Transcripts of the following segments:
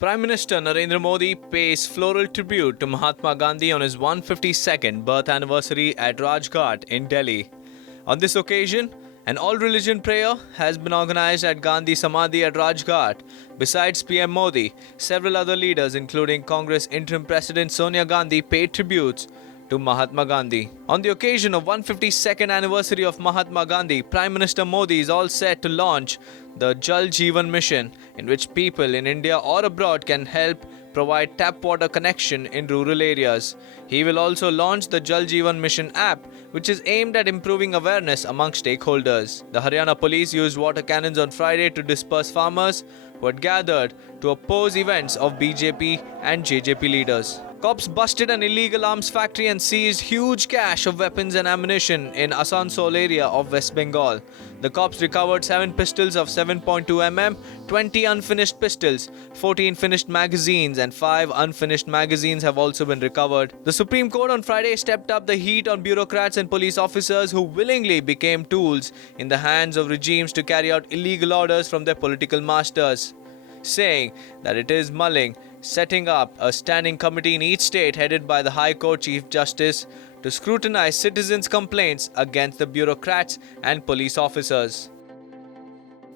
Prime Minister Narendra Modi pays floral tribute to Mahatma Gandhi on his 152nd birth anniversary at Rajghat in Delhi. On this occasion, an all-religion prayer has been organized at Gandhi Samadhi at Rajghat. Besides PM Modi, several other leaders including Congress interim President Sonia Gandhi paid tributes to Mahatma Gandhi. On the occasion of 152nd anniversary of Mahatma Gandhi, Prime Minister Modi is all set to launch the Jal Jeevan Mission, in which people in India or abroad can help provide tap water connection in rural areas. He will also launch the Jal Jeevan Mission app, which is aimed at improving awareness among stakeholders. The Haryana police used water cannons on Friday to disperse farmers who had gathered to oppose events of BJP and JJP leaders. Cops busted an illegal arms factory and seized huge cache of weapons and ammunition in Asansol area of West Bengal. The cops recovered 7 pistols of 7.2 mm, 20 unfinished pistols, 14 finished magazines and 5 unfinished magazines have also been recovered. The Supreme Court on Friday stepped up the heat on bureaucrats and police officers who willingly became tools in the hands of regimes to carry out illegal orders from their political masters, saying that it is mulling setting up a standing committee in each state headed by the High Court Chief Justice to scrutinize citizens' complaints against the bureaucrats and police officers.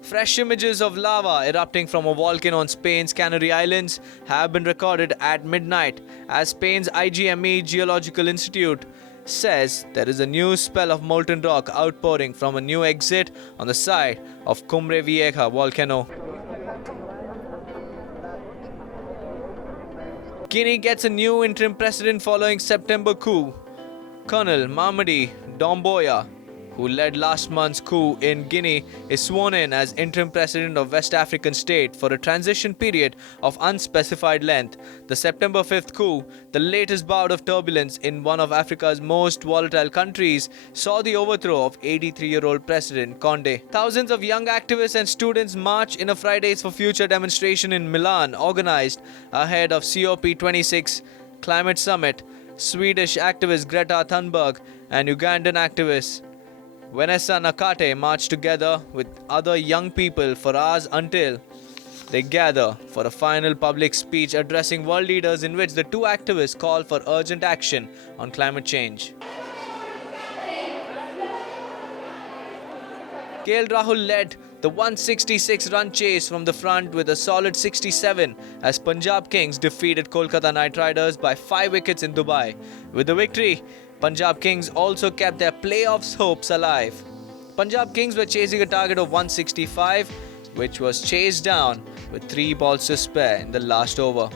Fresh images of lava erupting from a volcano on Spain's Canary Islands have been recorded at midnight as Spain's IGME Geological Institute says there is a new spell of molten rock outpouring from a new exit on the side of Cumbre Vieja volcano. Guinea gets a new interim president following September coup. Colonel Mamadi Doumbouya, who led last month's coup in Guinea, is sworn in as interim president of West African state for a transition period of unspecified length. The September 5th coup, the latest bout of turbulence in one of Africa's most volatile countries, saw the overthrow of 83-year-old President Condé. Thousands of young activists and students marched in a Fridays for Future demonstration in Milan, organized ahead of COP26 climate summit. Swedish activist Greta Thunberg and Ugandan activist Vanessa Nakate marched together with other young people for hours until they gather for a final public speech addressing world leaders in which the two activists call for urgent action on climate change. KL Rahul led the 166-run chase from the front with a solid 67 as Punjab Kings defeated Kolkata Knight Riders by 5 wickets in Dubai. With the victory, Punjab Kings also kept their playoffs hopes alive. Punjab Kings were chasing a target of 165, which was chased down with 3 balls to spare in the last over.